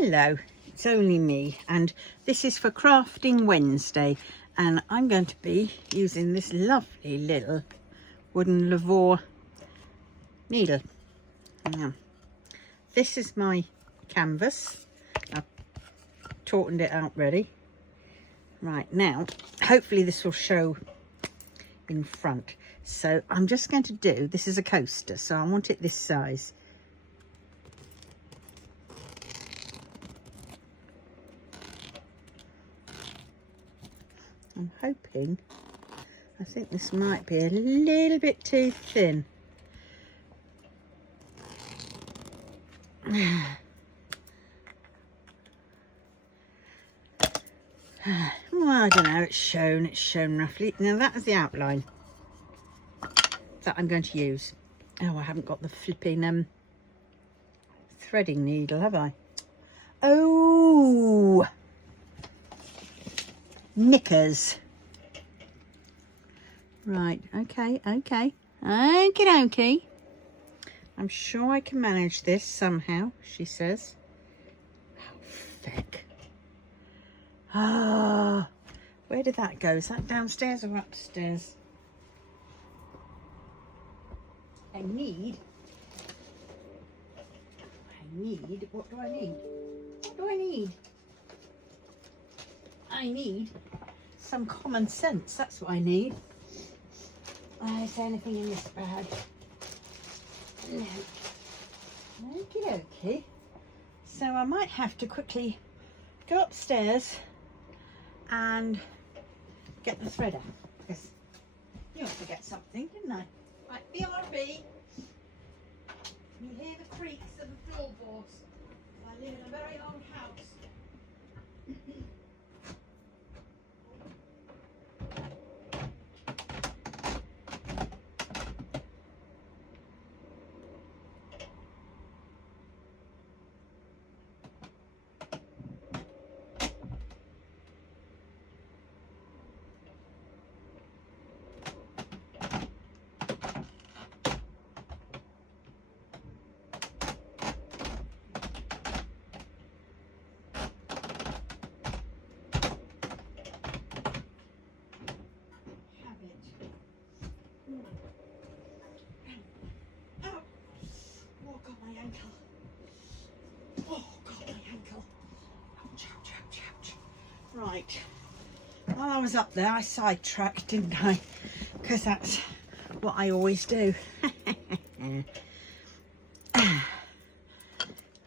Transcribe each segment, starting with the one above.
Hello, it's only me, and this is for Crafting Wednesday, and I'm going to be using this lovely little wooden lavore needle. Now, this is my canvas. I've tautened it out ready. Right, now hopefully this will show in front. So I'm just going to do, this is a coaster, so I want it this size. I'm hoping, I think this might be a little bit too thin. Well, I don't know, it's shown roughly. Now that is the outline that I'm going to use. Oh, I haven't got the flipping threading needle, have I? Oh, knickers. Right, okay. Okie dokie. I'm sure I can manage this somehow, she says. Oh, feck. Ah, where did that go? Is that downstairs or upstairs? I need, what do I need? What do I need? I need some common sense, that's what I need. Is there anything in this bag? No. Okie dokie. So I might have to quickly go upstairs and get the thread out, because you'll forget something, didn't I? Right, BRB. You hear the creaks of the floorboards. I live in a very old house. Right, while I was up there I sidetracked, didn't I? Because that's what I always do.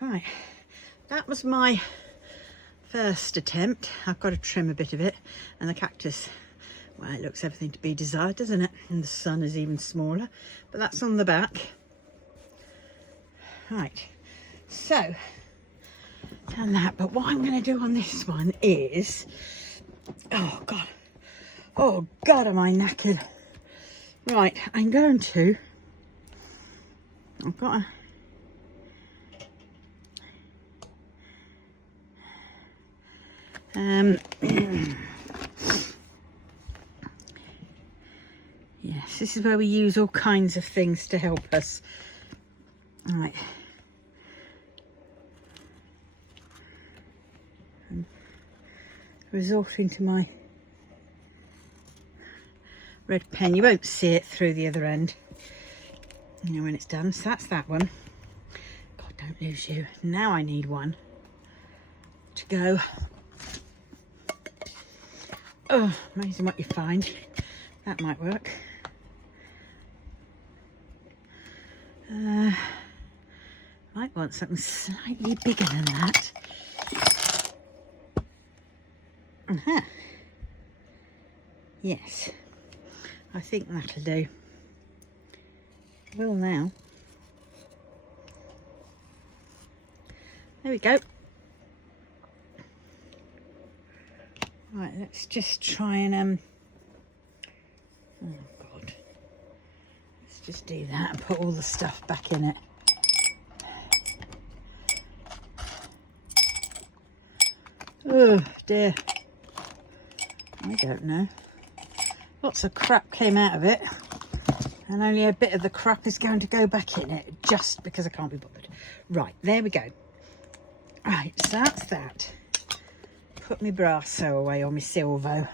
Right, that was my first attempt. I've got to trim a bit of it, and the cactus, well, it looks everything to be desired, doesn't it? And the sun is even smaller, but that's on the back. Right, so done that, but what I'm going to do on this one is, oh god, am I knackered. Right, I'm going to, I've got a yes, this is where we use all kinds of things to help us. All right, I'm resorting to my red pen. You won't see it through the other end, you know, when it's done. So that's that one. God, don't lose you. Now I need one to go. Oh, amazing what you find. That might work. Might want something slightly bigger than that. Yes, I think that'll do. Well, now, there we go. Right, let's just try and oh god, let's just do that and put all the stuff back in it. Oh dear, I don't know. Lots of crap came out of it, and only a bit of the crap is going to go back in it, just because I can't be bothered. Right, there we go. Right, so that's that. Put my brasso away, or my silvo.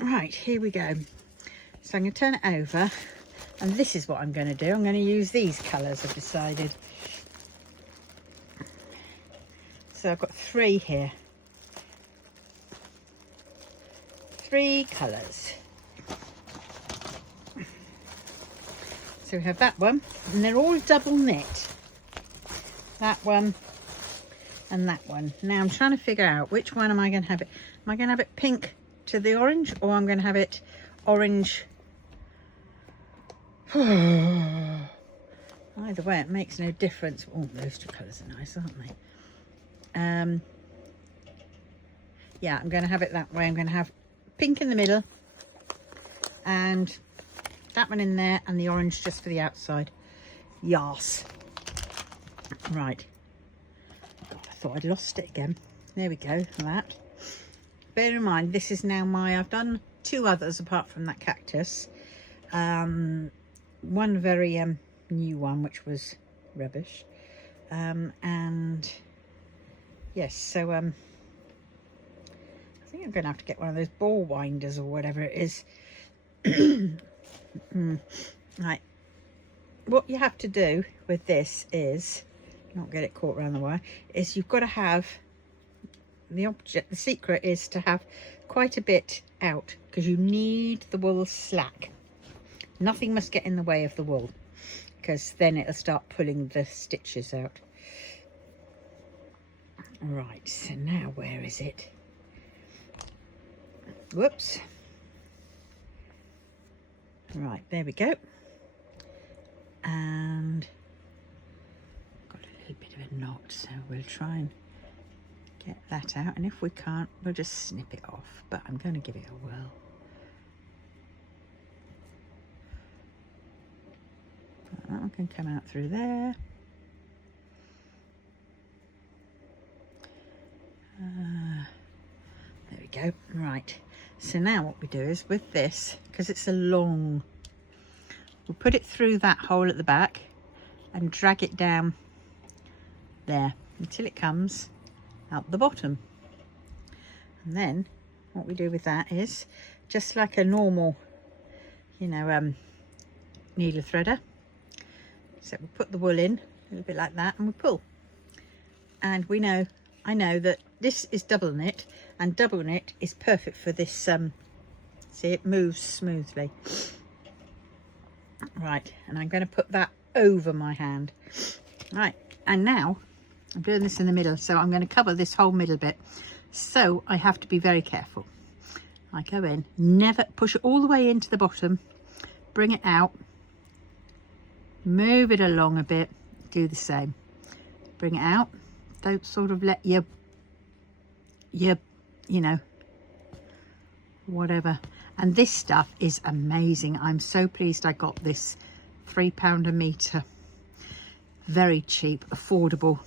Right, here we go. So I'm going to turn it over, and this is what I'm going to do. I'm going to use these colours, I've decided. So I've got 3 here. 3 colours. So we have that one, and they're all double knit. That one and that one. Now I'm trying to figure out which one am I going to have it. Am I going to have it pink to the orange, or I'm going to have it orange? Either way, it makes no difference. Oh, those 2 colours are nice, aren't they? Yeah, I'm going to have it that way. I'm going to have pink in the middle and that one in there, and the orange just for the outside. Yas. Right. I thought I'd lost it again. There we go, that. Bear in mind, this is now I've done 2 others apart from that cactus. One very new one, which was rubbish. And yes, so I think I'm going to have to get one of those ball winders or whatever it is. Right, what you have to do with this is not get it caught around the wire, is you've got to have the secret is to have quite a bit out, because you need the wool slack. Nothing must get in the way of the wool, because then it'll start pulling the stitches out. Right, so now where is it? Whoops. Right, there we go. And got a little bit of a knot, so we'll try and get that out, and if we can't, we'll just snip it off, but I'm going to give it a whirl. That one can come out through there. There we go. Right, so now what we do is with this, because it's a long, we'll put it through that hole at the back and drag it down there until it comes out the bottom. And then what we do with that is just like a normal, you know, needle threader. So we put the wool in a little bit like that, and we pull. And I know that this is double knit, and double knit is perfect for this. See, it moves smoothly. Right, and I'm going to put that over my hand. Right, and now I'm doing this in the middle, so I'm going to cover this whole middle bit. So I have to be very careful. I go in, never push it all the way into the bottom, bring it out, move it along a bit, do the same, bring it out. Don't sort of let your you know, whatever. And this stuff is amazing. I'm so pleased I got this. £3 a metre. Very cheap, affordable.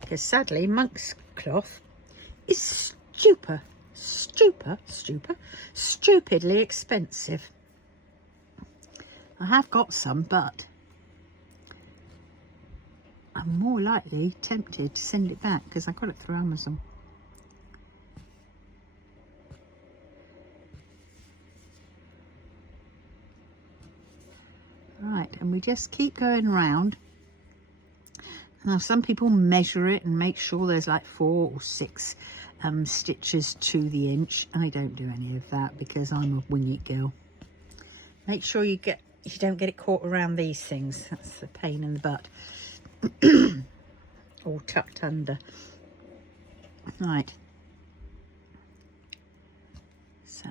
Because sadly, monk's cloth is stupidly expensive. I have got some, but I'm more likely tempted to send it back because I got it through Amazon. Right, and we just keep going round. Now some people measure it and make sure there's like 4 or 6 stitches to the inch. I don't do any of that because I'm a wing it girl. Make sure you don't get it caught around these things. That's the pain in the butt. All tucked under. Right. So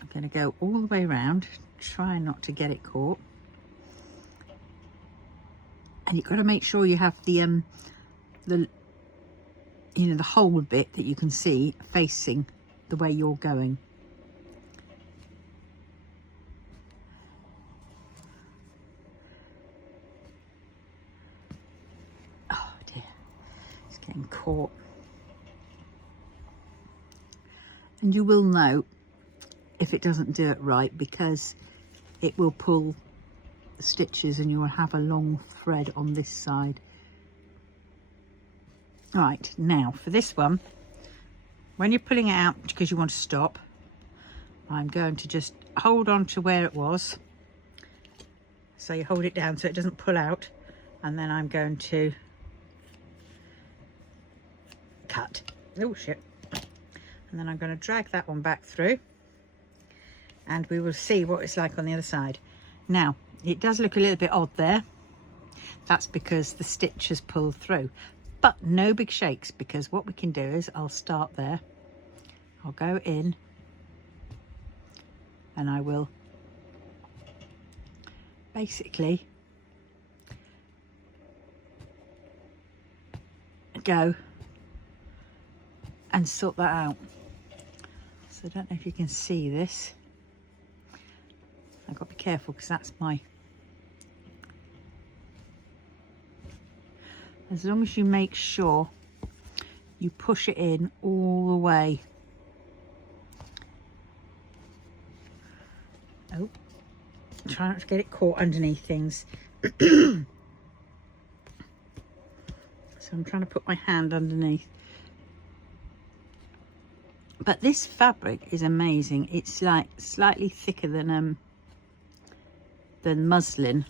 I'm going to go all the way around, try not to get it caught. And you've got to make sure you have the whole bit that you can see facing the way you're going. Oh dear, it's getting caught. And you will know if it doesn't do it right because it will pull stitches and you will have a long thread on this side. Right, now for this one, when you're pulling it out because you want to stop, I'm going to just hold on to where it was. So you hold it down so it doesn't pull out, and then I'm going to cut. Oh shit. And then I'm going to drag that one back through, and we will see what it's like on the other side. Now, it does look a little bit odd there. That's because the stitch has pulled through, but no big shakes, because what we can do is I'll start there, I'll go in, and I will basically go and sort that out. So I don't know if you can see this. I've got to be careful because that's my... As long as you make sure you push it in all the way. Oh, try not to get it caught underneath things. So I'm trying to put my hand underneath. But this fabric is amazing. It's like slightly thicker than muslin.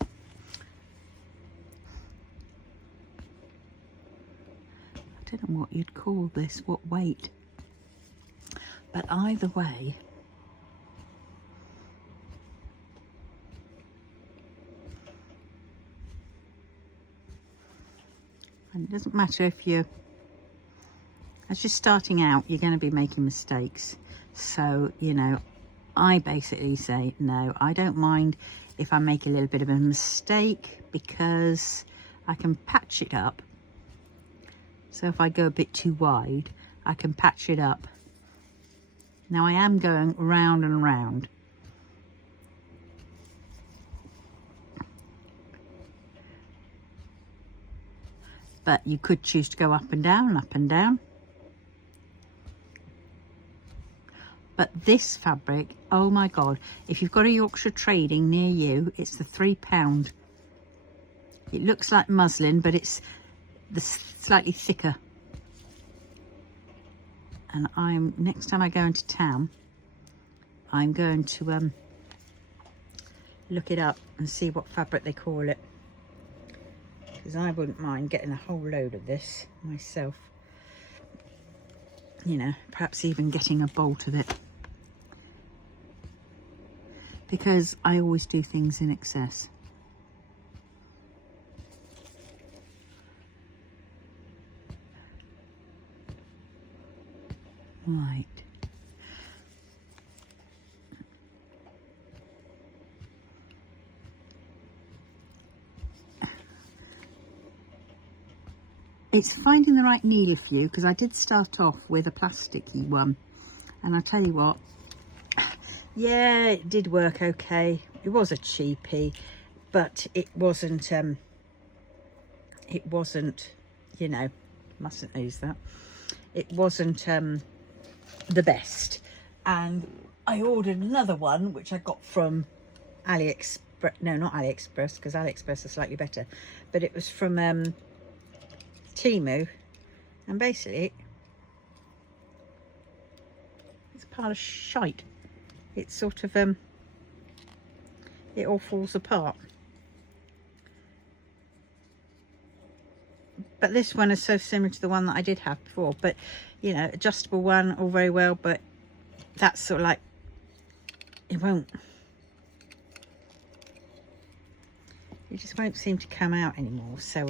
I don't know what you'd call this, what weight. But either way, and it doesn't matter if you're, as you're starting out, you're going to be making mistakes. So, you know, I basically say, no, I don't mind if I make a little bit of a mistake, because I can patch it up. So if I go a bit too wide, I can patch it up. Now I am going round and round. But you could choose to go up and down, up and down. But this fabric, oh my God, if you've got a Yorkshire Trading near you, it's the £3. It looks like muslin, but it's the slightly thicker. And next time I go into town, I'm going to look it up and see what fabric they call it, because I wouldn't mind getting a whole load of this myself. You know, perhaps even getting a bolt of it, because I always do things in excess. Right. It's finding the right needle for you, because I did start off with a plasticky one, and I tell you what, yeah, it did work okay. It was a cheapie, but it wasn't, you know, mustn't lose that. It wasn't the best. And I ordered another one, which I got from AliExpress. No, not AliExpress, because AliExpress is slightly better, but it was from Timu, and basically it's a pile of shite. It's sort of it all falls apart. But this one is so similar to the one that I did have before, but you know, adjustable one, all very well, but that's sort of like, it just won't seem to come out anymore. So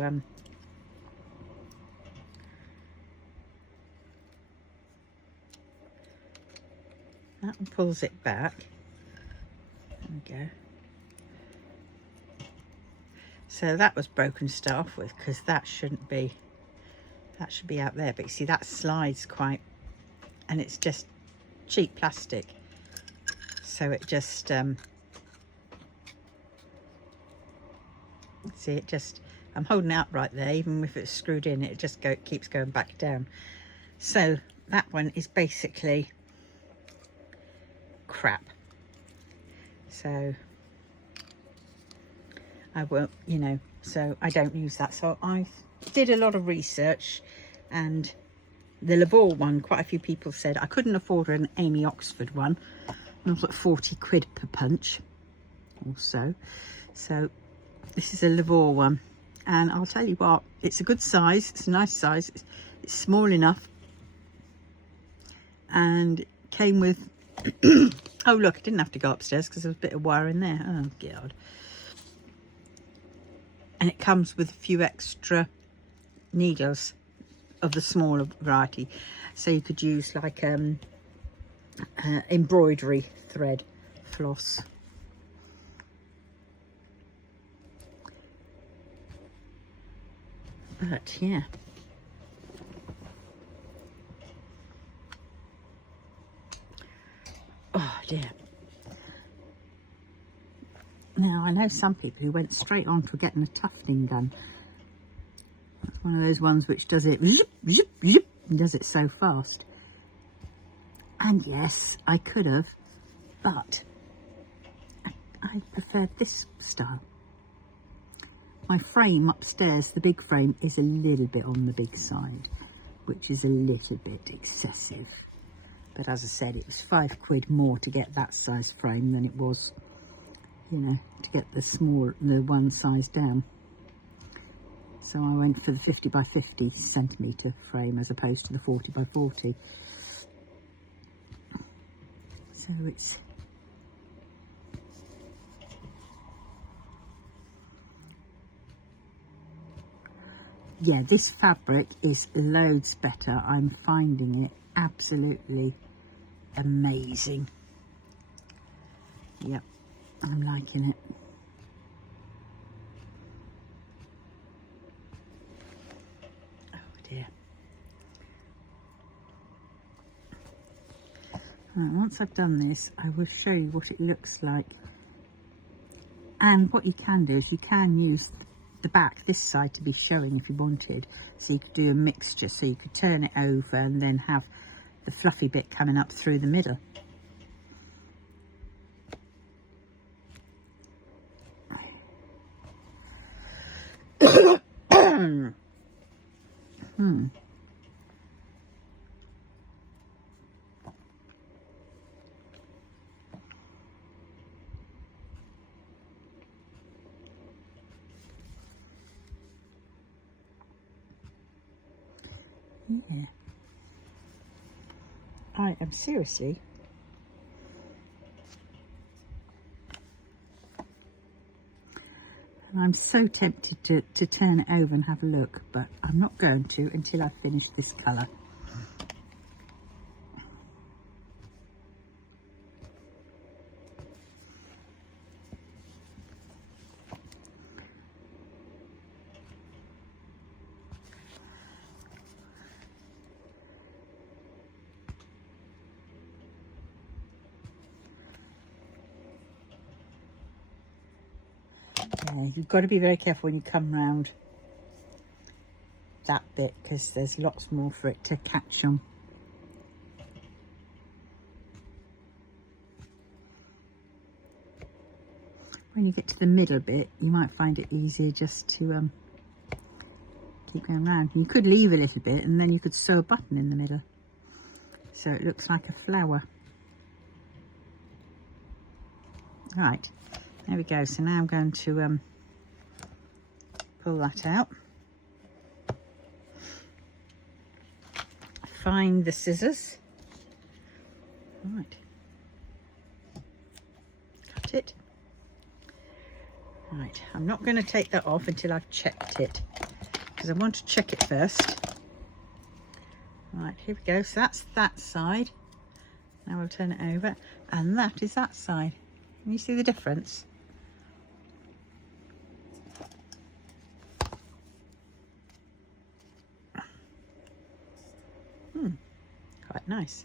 that one pulls it back. There we go. So that was broken to start off with, because that shouldn't be, that should be out there. But you see, that slides quite, and it's just cheap plastic. So it just, see, it just, I'm holding it up right there. Even if it's screwed in, it just keeps going back down. So that one is basically crap. So I won't, you know, so I don't use that. So I did a lot of research, and the Lavore one, quite a few people said I couldn't afford an Amy Oxford one. It was like 40 quid per punch or so. So this is a Lavore one, and I'll tell you what, it's a good size, it's a nice size, it's small enough, and it came with oh look, I didn't have to go upstairs because there was a bit of wire in there. Oh god. And it comes with a few extra needles of the smaller variety, so you could use like embroidery thread floss. But yeah, oh dear. Now I know some people who went straight on to getting a tufting gun. That's one of those ones which does it zip, zip, zip, and does it so fast. And yes, I could have, but I preferred this style. My frame upstairs, the big frame, is a little bit on the big side, which is a little bit excessive. But as I said, it was 5 quid more to get that size frame than it was, you know, to get the one size down. So I went for the 50 by 50 centimetre frame as opposed to the 40 by 40. So it's yeah, this fabric is loads better. I'm finding it absolutely amazing. Yep, I'm liking it. Oh dear. Right, once I've done this, I will show you what it looks like. And what you can do is you can use the back, this side, to be showing if you wanted. So you could do a mixture, so you could turn it over and then have the fluffy bit coming up through the middle. Yeah, I am seriously and I'm so tempted to turn it over and have a look, but I'm not going to until I finish this colour. Yeah, you've got to be very careful when you come round that bit, because there's lots more for it to catch on. When you get to the middle bit, you might find it easier just to keep going round. You could leave a little bit and then you could sew a button in the middle, so it looks like a flower. Right, there we go. So now I'm going to pull that out, find the scissors, right, cut it. Right, I'm not going to take that off until I've checked it, because I want to check it first. Right, here we go. So that's that side. Now we'll turn it over, and that is that side. Can you see the difference? Quite nice.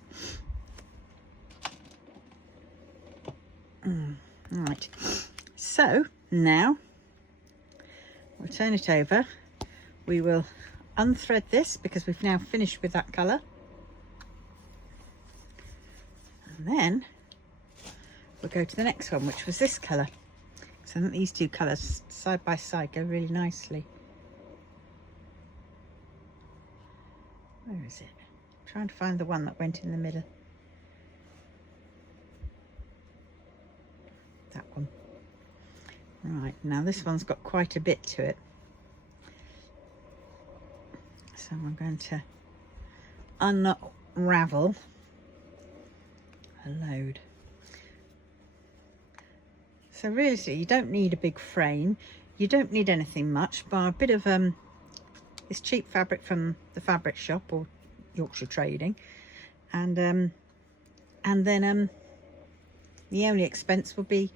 Right, so now we'll turn it over. We will unthread this because we've now finished with that colour, and then we'll go to the next one, which was this colour. So I think these two colours side by side go really nicely. Where is it? I'm trying to find the one that went in the middle. That one. Right, now this one's got quite a bit to it. So I'm going to unravel a load. So really, you don't need a big frame. You don't need anything much, but a bit of this cheap fabric from the fabric shop or Yorkshire Trading, and then the only expense will be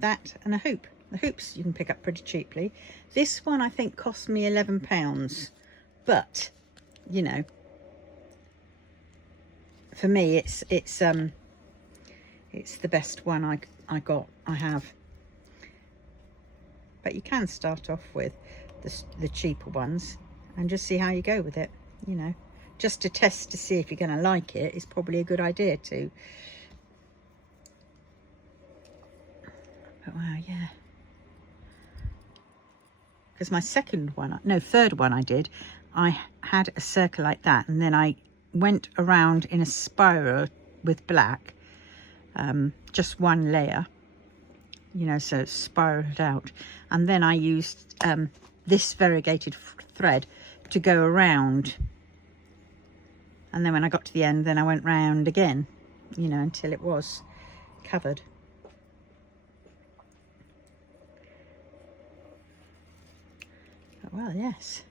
that and a hoop. The hoops you can pick up pretty cheaply. This one I think cost me £11, but you know, for me it's the best one I have. But you can start off with the cheaper ones and just see how you go with it, you know. Just to test to see if you're going to like it is probably a good idea too. But wow, yeah. Because my third one I did, I had a circle like that, and then I went around in a spiral with black, just one layer, you know, so it spiraled out, and then I used this variegated thread to go around, and then when I got to the end, then I went round again, you know, until it was covered. But, well, yes.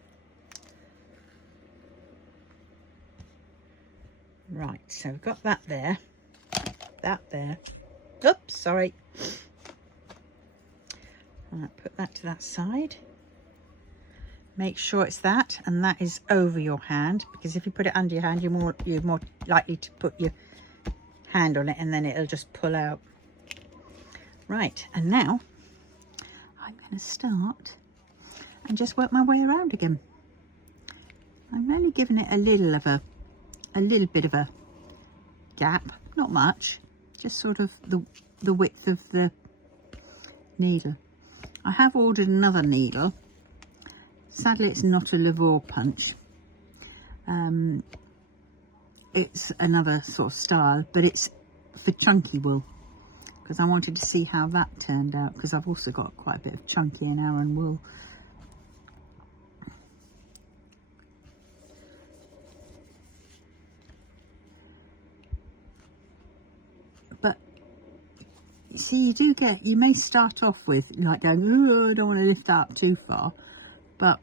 Right, so we've got that there, oops, sorry. Right, put that to that side. Make sure it's that, and that is over your hand, because if you put it under your hand, you're more likely to put your hand on it, and then it'll just pull out. Right, and now I'm going to start and just work my way around again. I'm only giving it a little bit of a gap, not much, just sort of the width of the needle. I have ordered another needle. Sadly, it's not a Lavore punch. It's another sort of style, but it's for chunky wool, because I wanted to see how that turned out, because I've also got quite a bit of chunky and Aran wool. But you see, you may start off with like going, oh, I don't want to lift that up too far, but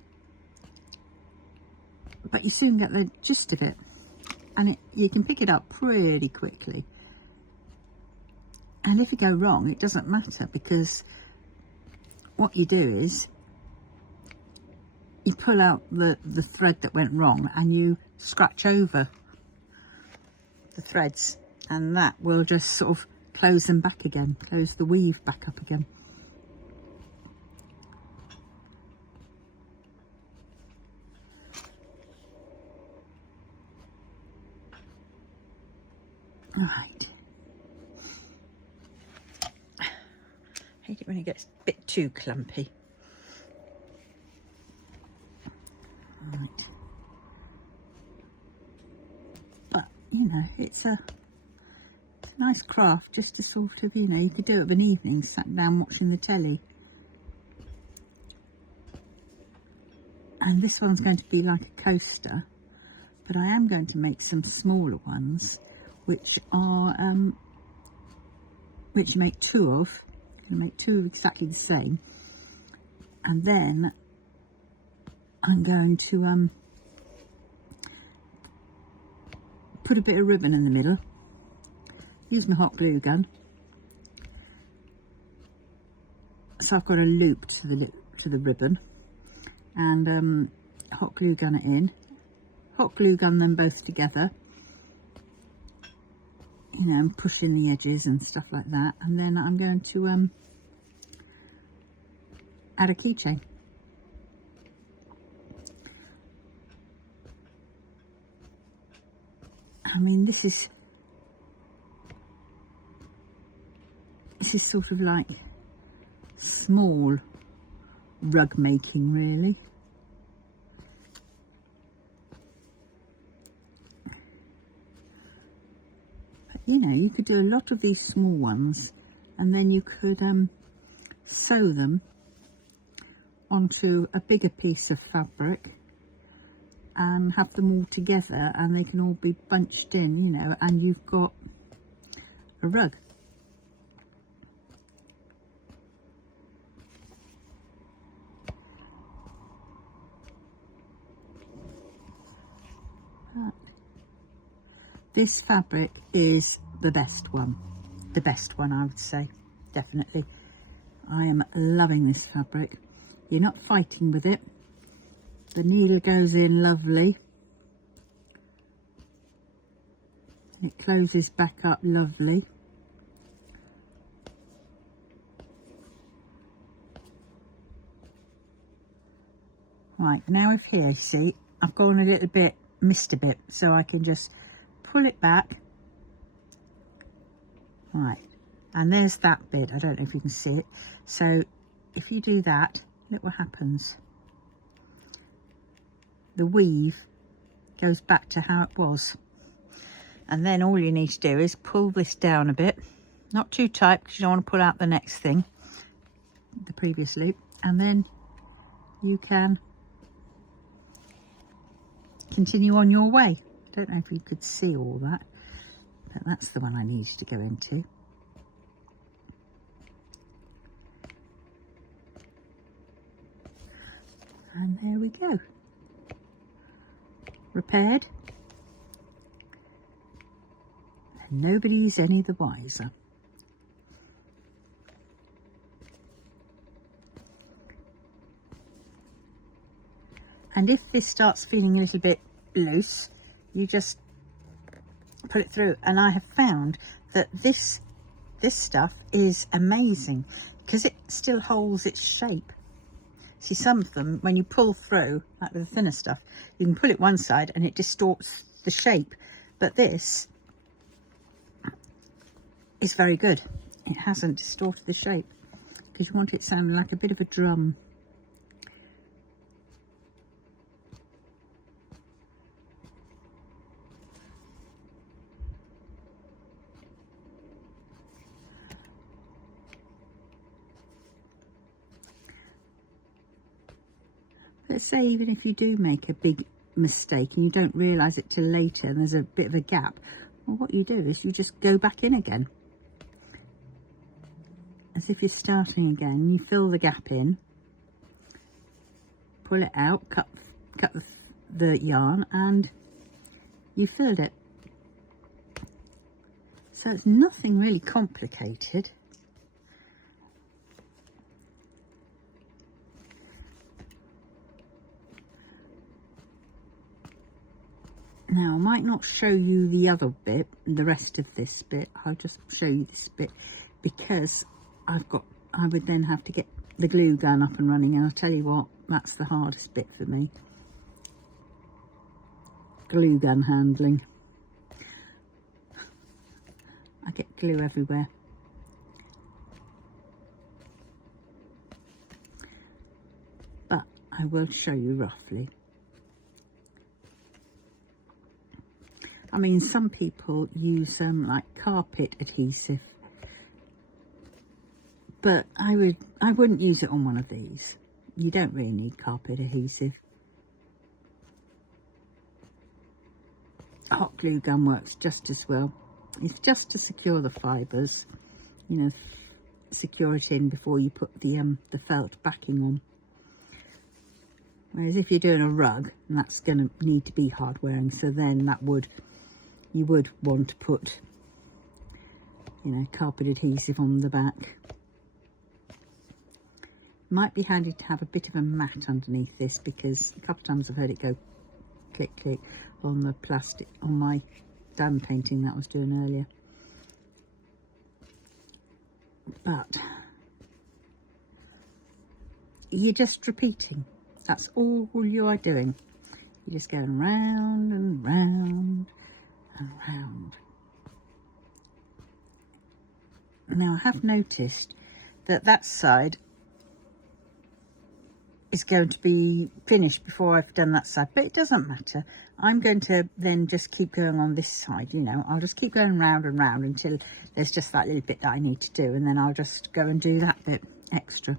you soon get the gist of it, and you can pick it up pretty quickly. And if you go wrong, it doesn't matter, because what you do is you pull out the thread that went wrong and you scratch over the threads, and that will just sort of close them back again, close the weave back up again. All right. I hate it when it gets a bit too clumpy. Right. But, you know, it's a nice craft just to sort of, you know, you could do it of an evening, sat down watching the telly. And this one's going to be like a coaster, but I am going to make some smaller ones, which are which you make two of. I'm going to make two of exactly the same, and then I'm going to put a bit of ribbon in the middle, use my hot glue gun, so I've got a loop to the ribbon, and hot glue gun it in, hot glue gun them both together, you know, and push in the edges and stuff like that, and then I'm going to add a keychain. I mean, this is sort of like small rug making really. But you know, you could do a lot of these small ones, and then you could sew them onto a bigger piece of fabric and have them all together, and they can all be bunched in, you know, and you've got a rug. But this fabric is the best one I would say, definitely. I am loving this fabric. You're not fighting with it. The needle goes in lovely. And it closes back up lovely. Right, now if here, see, I've gone a little bit, missed a bit, so I can just pull it back. Right, and there's that bit. I don't know if you can see it. So if you do that, look what happens. The weave goes back to how it was. And then all you need to do is pull this down a bit, not too tight because you don't want to pull out the next thing, the previous loop, and then you can continue on your way. I don't know if you could see all that, but that's the one I needed to go into. And there we go. Repaired. And nobody's any the wiser. And if this starts feeling a little bit loose, you just put it through. And I have found that this stuff is amazing because it still holds its shape. See, some of them, when you pull through, like with the thinner stuff, you can pull it one side and it distorts the shape. But this is very good. It hasn't distorted the shape because you want it sounding like a bit of a drum. Let's say even if you do make a big mistake and you don't realise it till later and there's a bit of a gap, well, what you do is you just go back in again. As if you're starting again, you fill the gap in, pull it out, cut the yarn, and you filled it. So it's nothing really complicated. Now, I might not show you the other bit, the rest of this bit. I'll just show you this bit because I would then have to get the glue gun up and running, and I'll tell you what, that's the hardest bit for me. Glue gun handling. I get glue everywhere. But I will show you roughly. I mean, some people use like carpet adhesive, but I wouldn't use it on one of these. You don't really need carpet adhesive. Hot glue gun works just as well. It's just to secure the fibres, you know, secure it in before you put the felt backing on. Whereas if you're doing a rug, and that's going to need to be hard wearing, so then you would want to put, you know, carpet adhesive on the back. Might be handy to have a bit of a mat underneath this, because a couple of times I've heard it go click click on the plastic on my done painting that I was doing earlier. But you're just repeating. That's all you are doing. You're just going round and round and round. Now, I have noticed that side is going to be finished before I've done that side, but it doesn't matter. I'm going to then just keep going on this side, you know. I'll just keep going round and round until there's just that little bit that I need to do, and then I'll just go and do that bit extra.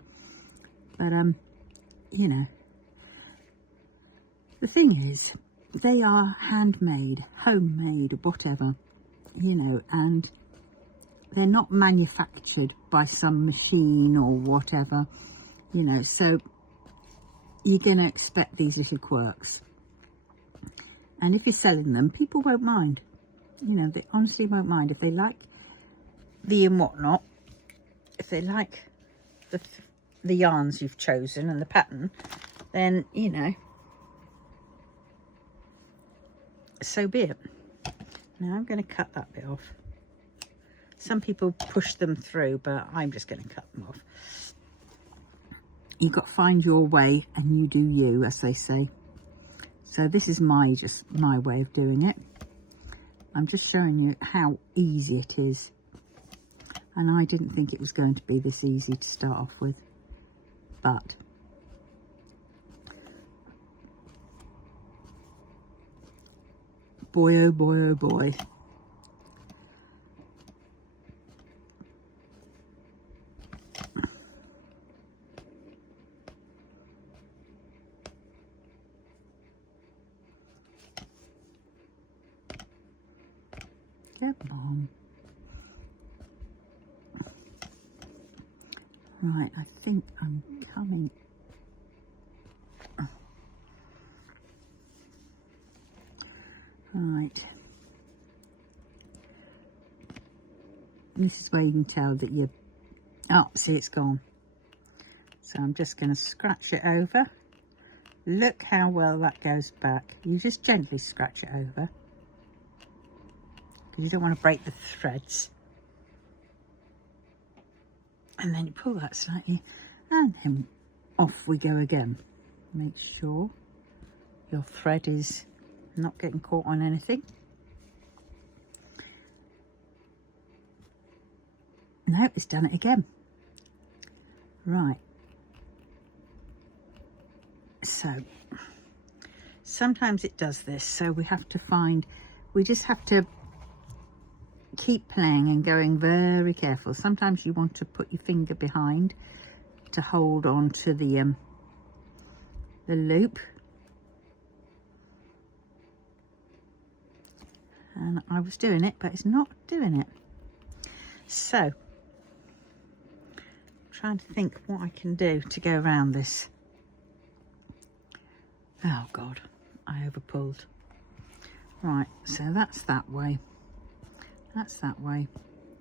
But you know, the thing is, they are handmade, homemade, whatever, you know, and they're not manufactured by some machine or whatever, you know, so you're going to expect these little quirks. And if you're selling them, people won't mind. You know, they honestly won't mind. If they like the and whatnot, if they like the yarns you've chosen and the pattern, then, you know, so be it. Now I'm going to cut that bit off. Some people push them through, but I'm just going to cut them off. You've got to find your way, and you do you, as they say. So this is just my way of doing it. I'm just showing you how easy it is. And I didn't think it was going to be this easy to start off with. But boy, oh boy, oh boy. Come on. Right, I think I'm coming. Right. This is where you can tell that you're... Oh, see, it's gone. So I'm just going to scratch it over. Look how well that goes back. You just gently scratch it over, because you don't want to break the threads. And then you pull that slightly, and then off we go again. Make sure your thread is not getting caught on anything. No, it's done it again. Right. So sometimes it does this, so we have to find, we just have to keep playing and going very careful. Sometimes you want to put your finger behind to hold on to the loop. And I was doing it, but it's not doing it. So I'm trying to think what I can do to go around this. Oh God, I overpulled. Right, so that's that way. That's that way.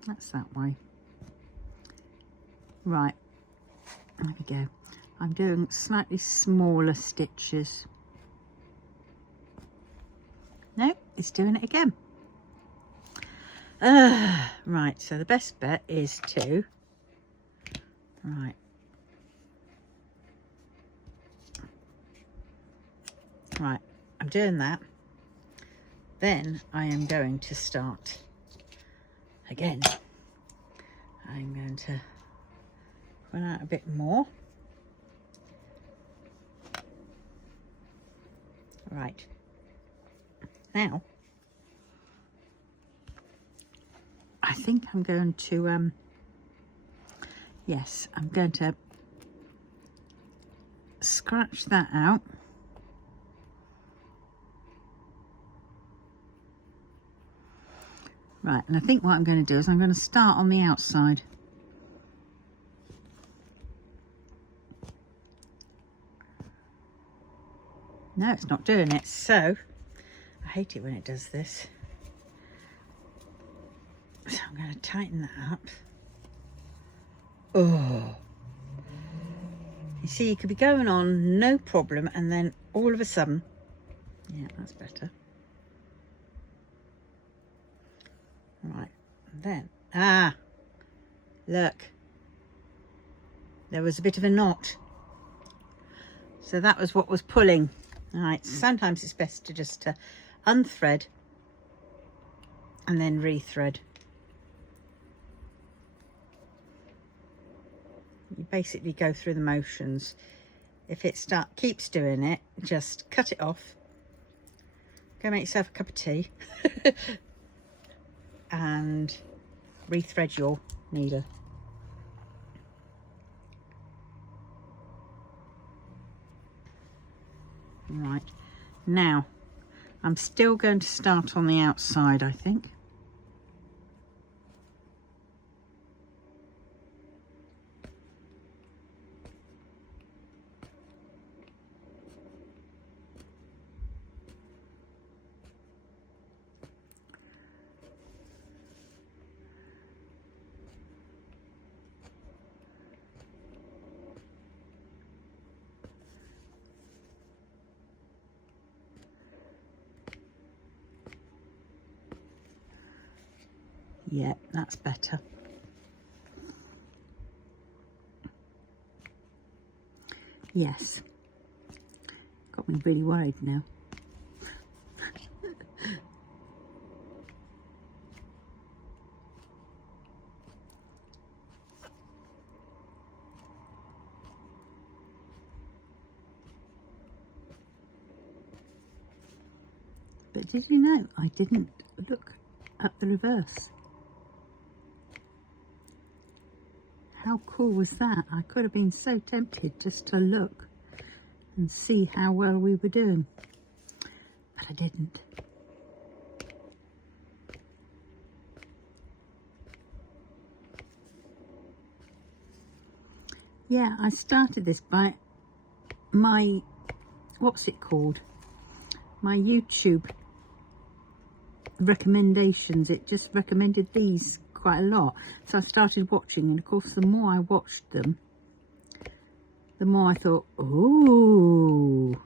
That's that way. Right, there we go. I'm doing slightly smaller stitches. No, it's doing it again. Right, so the best bet is to... Right. Right, I'm doing that. Then I am going to start again. I'm going to run out a bit more. Right. Now, I think I'm going to, yes, I'm going to scratch that out. Right, and I think what I'm going to do is I'm going to start on the outside. No, it's not doing it, so I hate it when it does this. So I'm going to tighten that up. Oh, you see, you could be going on no problem, and then all of a sudden, yeah, that's better. Right, and then, look, there was a bit of a knot. So that was what was pulling. All right, sometimes it's best to just unthread and then rethread. You basically go through the motions. if it keeps doing it, just cut it off, go make yourself a cup of tea and rethread your needle. Right, now I'm still going to start on the outside, I think. Yeah, that's better. Yes. Got me really worried now. But did you know I didn't look at the reverse? How cool was that? I could have been so tempted just to look and see how well we were doing, but I didn't. Yeah, I started this by my, what's it called? My YouTube recommendations. It just recommended these quite a lot. So I started watching, and of course the more I watched them, the more I thought, ooh.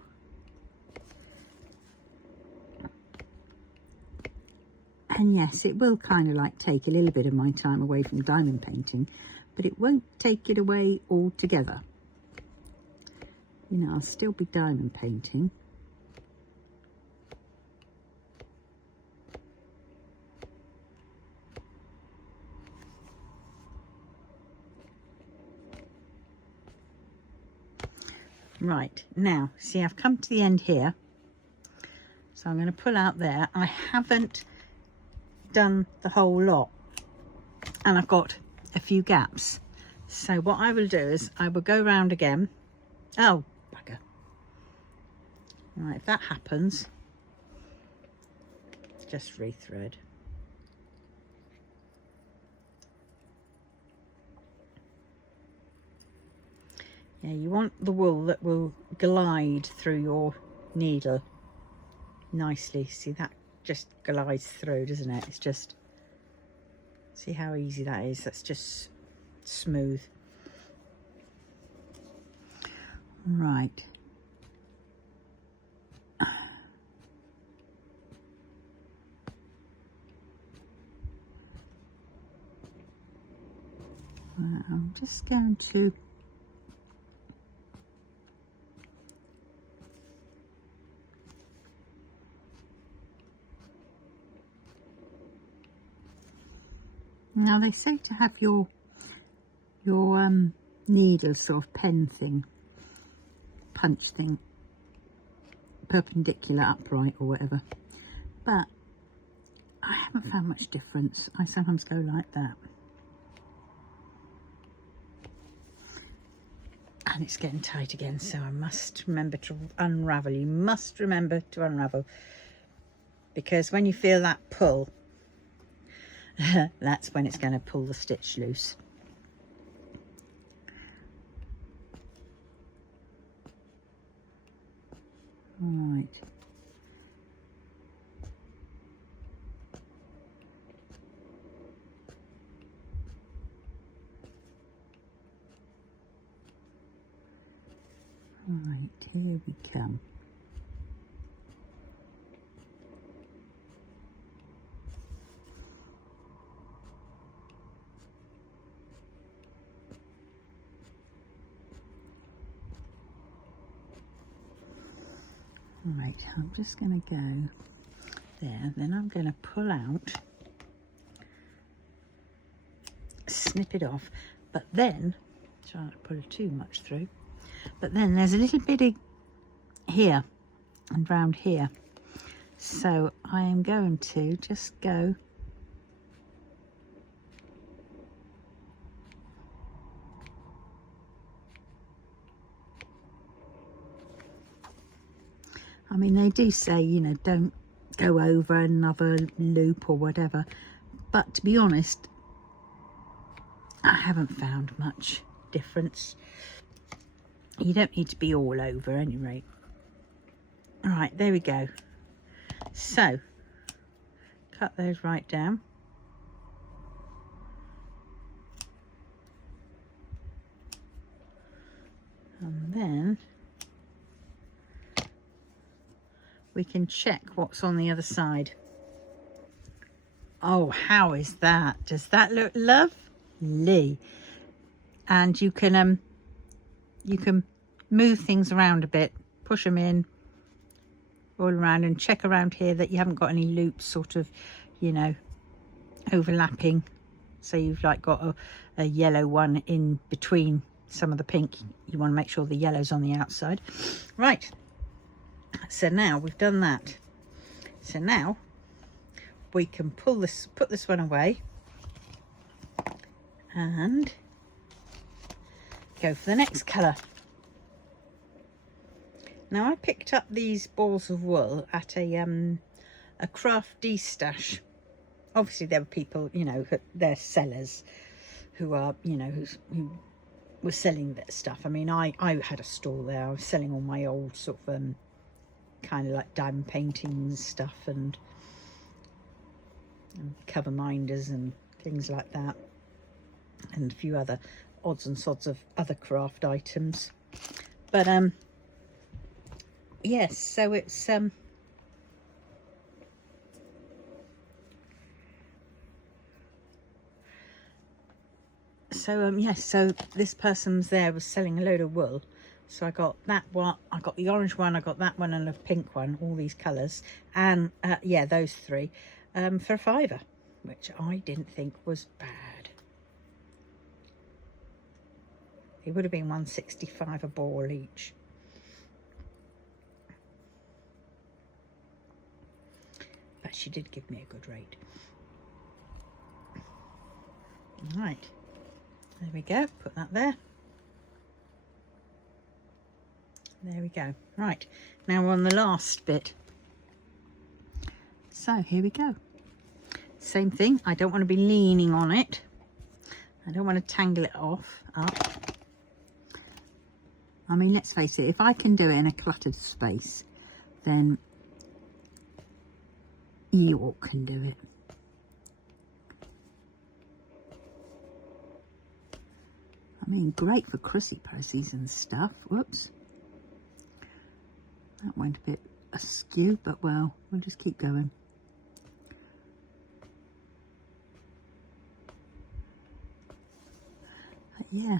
And yes, it will kind of like take a little bit of my time away from diamond painting, but it won't take it away altogether. You know, I'll still be diamond painting. Right, now, see, I've come to the end here. So I'm going to pull out there. I haven't done the whole lot, and I've got a few gaps. So what I will do is I will go round again. Oh, bugger. Right, if that happens, just rethread. Yeah, you want the wool that will glide through your needle nicely. See, that just glides through, doesn't it? It's just, see how easy that is? That's just smooth. Right. I'm just going to now, they say to have your needle sort of pen thing, punch thing, perpendicular upright or whatever, but I haven't found much difference. I sometimes go like that. And it's getting tight again, so I must remember to unravel. You must remember to unravel, because when you feel that pull, that's when it's going to pull the stitch loose. Right. Right, here we come. Right, I'm just going to go there, then I'm going to pull out, snip it off, but then, try not to pull too much through, but then there's a little bit here and round here, so I am going to just go I mean, they do say, you know, don't go over another loop or whatever, but to be honest, I haven't found much difference. You don't need to be all over at any rate. All right, there we go. So cut those right down. And then we can check what's on the other side. Oh, how is that? Does that look lovely? And you can move things around a bit, push them in all around, and check around here that you haven't got any loops sort of, you know, overlapping. So you've like got a yellow one in between some of the pink. You want to make sure the yellow's on the outside. Right. So now we've done that. So now we can put this one away and go for the next colour. Now I picked up these balls of wool at a crafty stash. Obviously there were people, you know, they're sellers who are, you know, who were selling that stuff. I mean, I had a stall there. I was selling all my old sort of kind of like diamond paintings stuff and cover minders and things like that, and a few other odds and sods of other craft items. But yes, so it's yes, so this person's there was selling a load of wool. So I got that one, I got the orange one, I got that one, and a pink one, all these colours, and yeah, those three, for £5, which I didn't think was bad. It would have been £1.65 a ball each. But she did give me a good rate. Right, there we go, put that there. There we go. Right, now we're on the last bit. So here we go. Same thing. I don't want to be leaning on it. I don't want to tangle it up. I mean, let's face it, if I can do it in a cluttered space, then you all can do it. I mean, great for Chrissy Percy's and stuff. Whoops. That went a bit askew, but well, we'll just keep going. But yeah.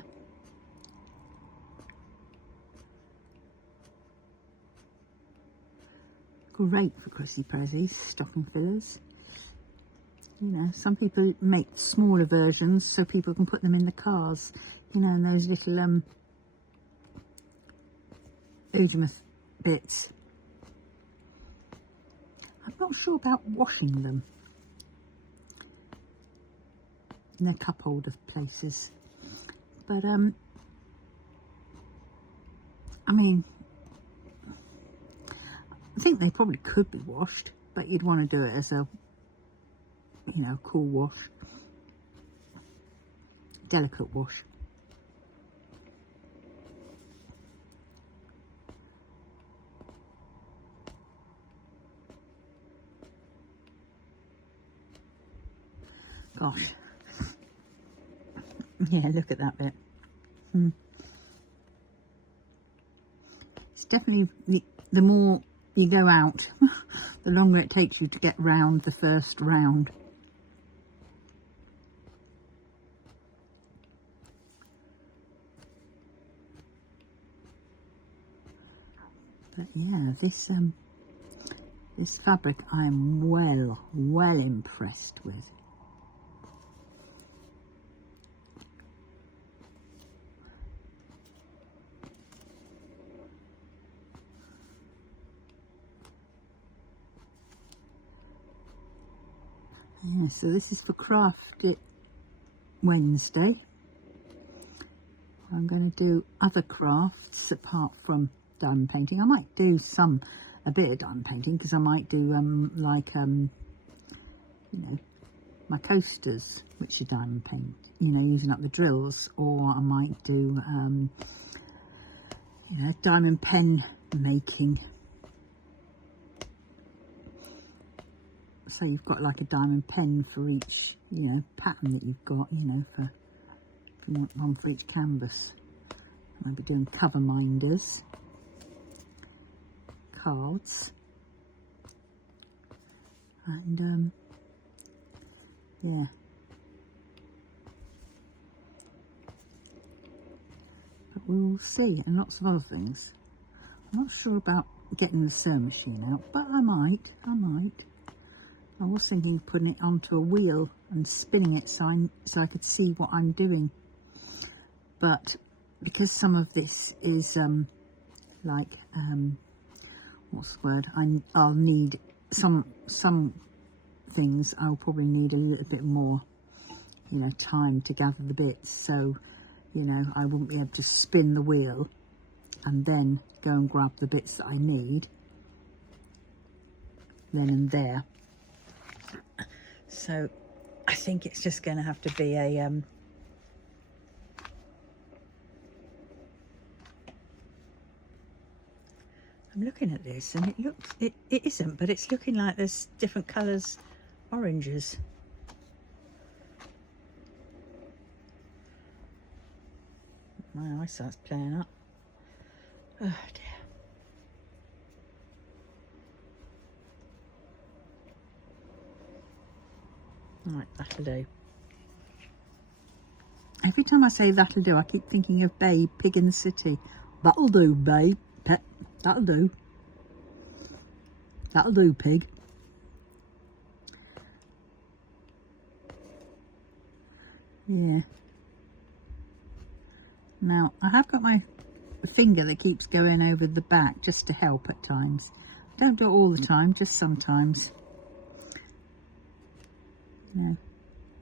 Great for Chrissy Prezzies, stocking fillers. You know, some people make smaller versions so people can put them in the cars. You know, in those little Ujamuth bits. I'm not sure about washing them in their cup holder places, but I mean, I think they probably could be washed, but you'd want to do it as a, you know, cool wash, delicate wash. Gosh, yeah, look at that bit. It's definitely, the more you go out, the longer it takes you to get round the first round. But yeah, this fabric I am well impressed with. Yeah, so this is for Craft It Wednesday. I'm going to do other crafts apart from diamond painting. I might do a bit of diamond painting, because I might do you know, my coasters, which are diamond paint, you know, using up the drills, or I might do you know, diamond pen making. So you've got like a diamond pen for each, you know, pattern that you've got, you know, for if you want one for each canvas. I'll be doing cover minders, cards, and yeah. But we'll see, and lots of other things. I'm not sure about getting the sewing machine out, but I might. I was thinking of putting it onto a wheel and spinning it so I could see what I'm doing. But because some of this is like what's the word? I'll need some things. I'll probably need a little bit more, you know, time to gather the bits. So, you know, I wouldn't be able to spin the wheel and then go and grab the bits that I need then and there. So I think it's just going to have to be a I'm looking at this and it isn't, but it's looking like there's different colours, oranges. My eyesight's playing up. Oh dear. Right, that'll do. Every time I say that'll do, I keep thinking of Babe, Pig in the City. That'll do, Babe. Pet. That'll do. That'll do, Pig. Yeah. Now, I have got my finger that keeps going over the back just to help at times. I don't do it all the time, just sometimes. You know,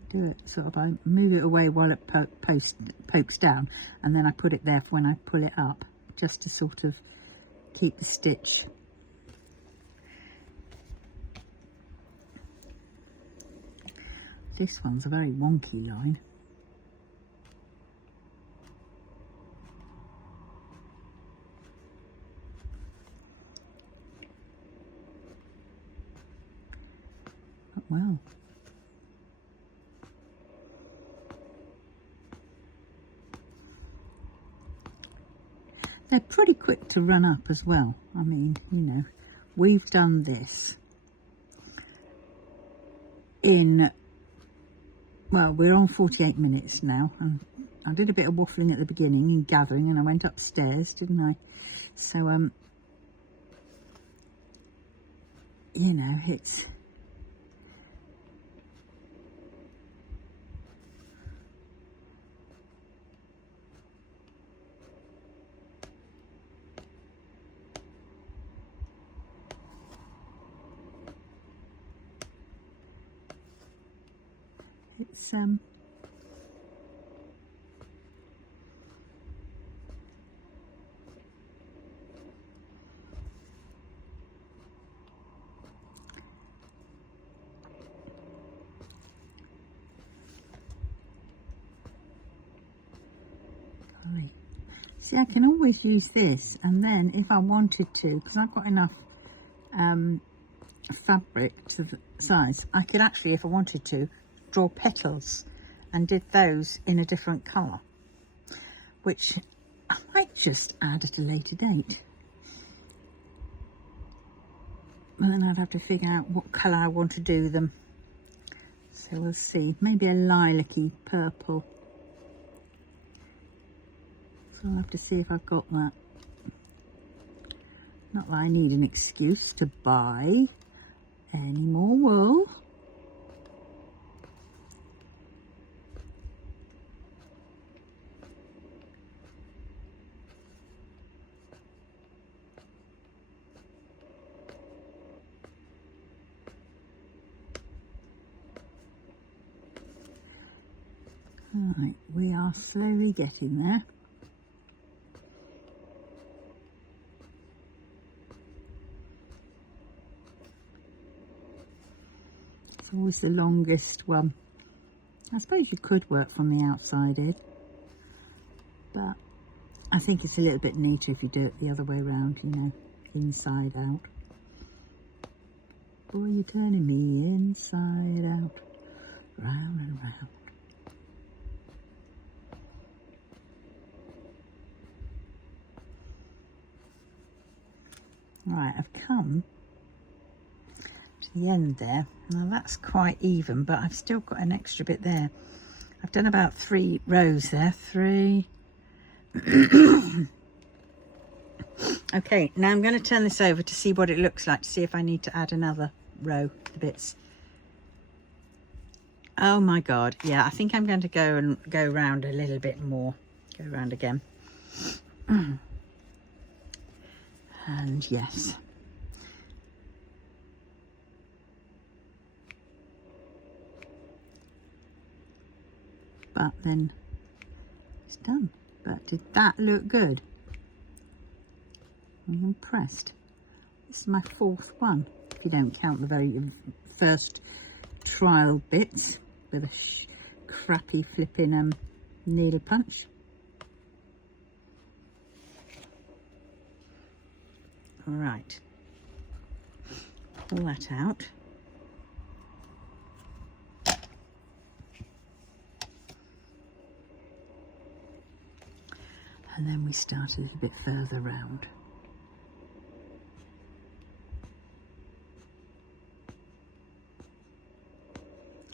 do it sort of, I move it away while it pokes down, and then I put it there for when I pull it up, just to sort of keep the stitch. This one's a very wonky line. But well. They're pretty quick to run up as well. I mean, you know, we've done this in, well, we're on 48 minutes now. And I did a bit of waffling at the beginning and gathering, and I went upstairs, didn't I? So, you know, it's... It's see, I can always use this, and then if I wanted to, because I've got enough fabric to the size, I could actually, if I wanted to, draw petals and did those in a different colour, which I might just add at a later date. But then I'd have to figure out what colour I want to do them. So we'll see. Maybe a lilac-y purple. So I'll have to see if I've got that. Not that I need an excuse to buy any more wool. Right, we are slowly getting there. It's always the longest one. I suppose you could work from the outside in, but I think it's a little bit neater if you do it the other way around, you know, inside out. Boy, you're turning me inside out, round and round. Right, I've come to the end there. Now that's quite even, but I've still got an extra bit there. I've done about 3 rows there. 3. Okay, now I'm going to turn this over to see what it looks like, to see if I need to add another row of bits. Oh my God, yeah, I think I'm going to go round a little bit more. Go round again. And yes. But then it's done. But did that look good? I'm impressed. This is my 4th one, if you don't count the very first trial bits with a crappy flipping needle punch. Right, pull that out. And then we start a little bit further round.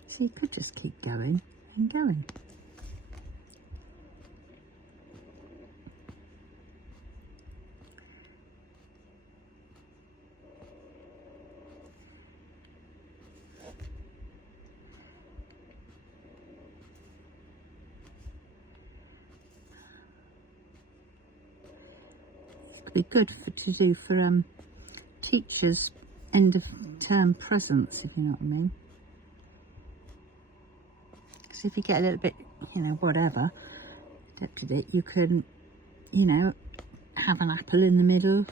So you could just keep going and going. Be good to do for teachers' end of term presents, if you know what I mean. So if you get a little bit, you know, whatever, adapted it, you can, you know, have an apple in the middle.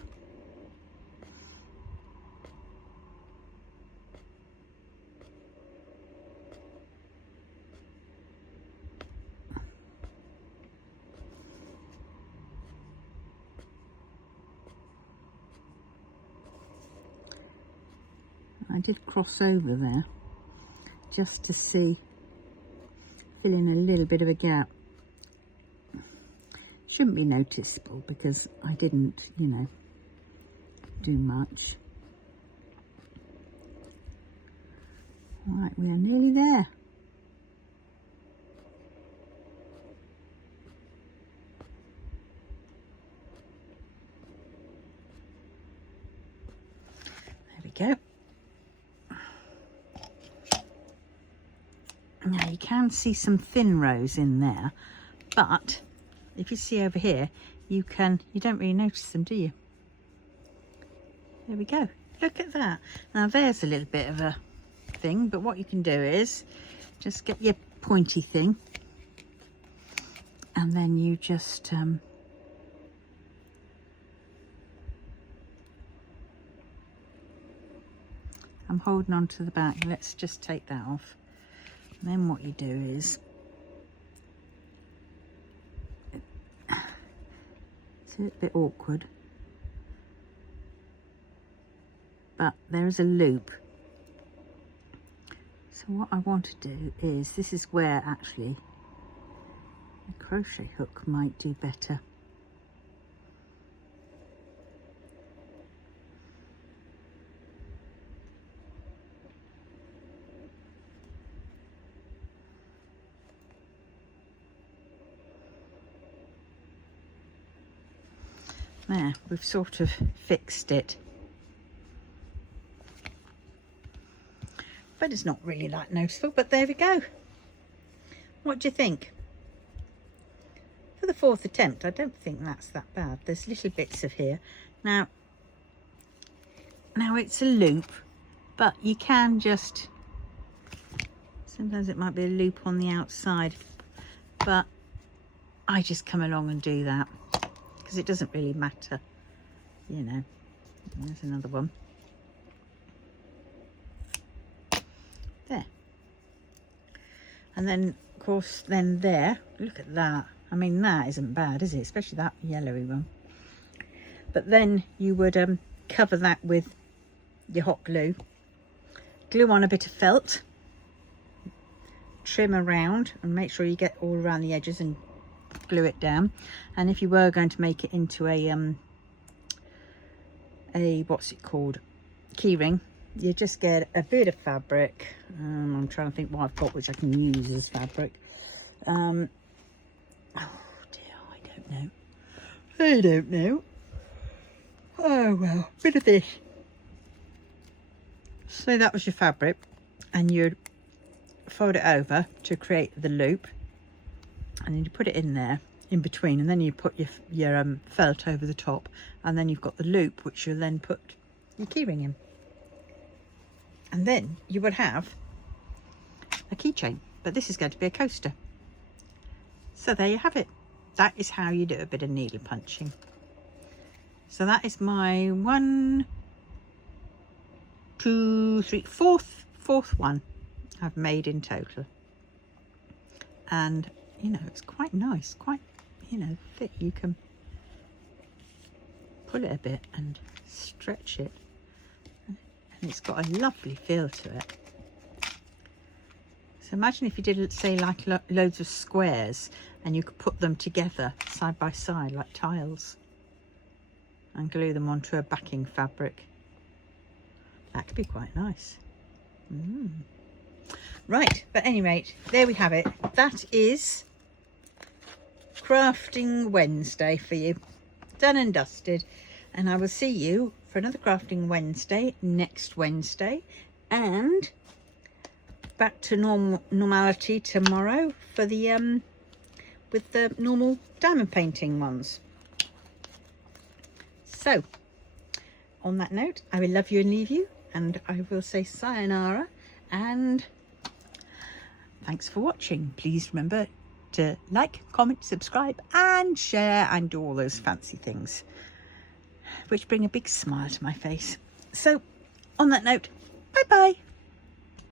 I did cross over there just to see, fill in a little bit of a gap. Shouldn't be noticeable because I didn't, you know, do much. Right, we are nearly there. There we go. Now you can see some thin rows in there, but if you see over here, you don't really notice them, do you? There we go. Look at that. Now there's a little bit of a thing, but what you can do is just get your pointy thing and then you just I'm holding on to the back. Let's just take that off. And then what you do is, it's a little bit awkward, but there is a loop. So what I want to do is, this is where actually a crochet hook might do better. There, we've sort of fixed it. But it's not really that noticeable, but there we go. What do you think? For the 4th attempt, I don't think that's that bad. There's little bits of here. Now it's a loop, but you can just, sometimes it might be a loop on the outside. but I just come along and do that because it doesn't really matter, you know. There's another one. There. And then, of course, then there, look at that. I mean, that isn't bad, is it? Especially that yellowy one. But then you would cover that with your hot glue. Glue on a bit of felt. Trim around and make sure you get all around the edges and glue it down. And if you were going to make it into a what's it called, key ring, you just get a bit of fabric. I'm trying to think what I've got which I can use as fabric. Oh dear, I don't know. Oh well, bit of this. So that was your fabric, and you'd fold it over to create the loop, and then you put it in there in between, and then you put your felt over the top, and then you've got the loop which you'll then put your keyring in, and then you would have a keychain. But this is going to be a coaster. So there you have it. That is how you do a bit of needle punching. So that is my fourth one I've made in total. And you know, it's quite nice, quite, you know, thick. You can pull it a bit and stretch it, and it's got a lovely feel to it. So imagine if you did, say, like loads of squares, and you could put them together side by side like tiles and glue them onto a backing fabric. That could be quite nice. Right, but at any rate, there we have it. That is Crafting Wednesday for you. Done and dusted. And I will see you for another Crafting Wednesday next Wednesday. And back to normality tomorrow for the with the normal diamond painting ones. So on that note, I will love you and leave you, and I will say sayonara, and thanks for watching. Please remember to like, comment, subscribe and share and do all those fancy things which bring a big smile to my face. So on that note, bye bye.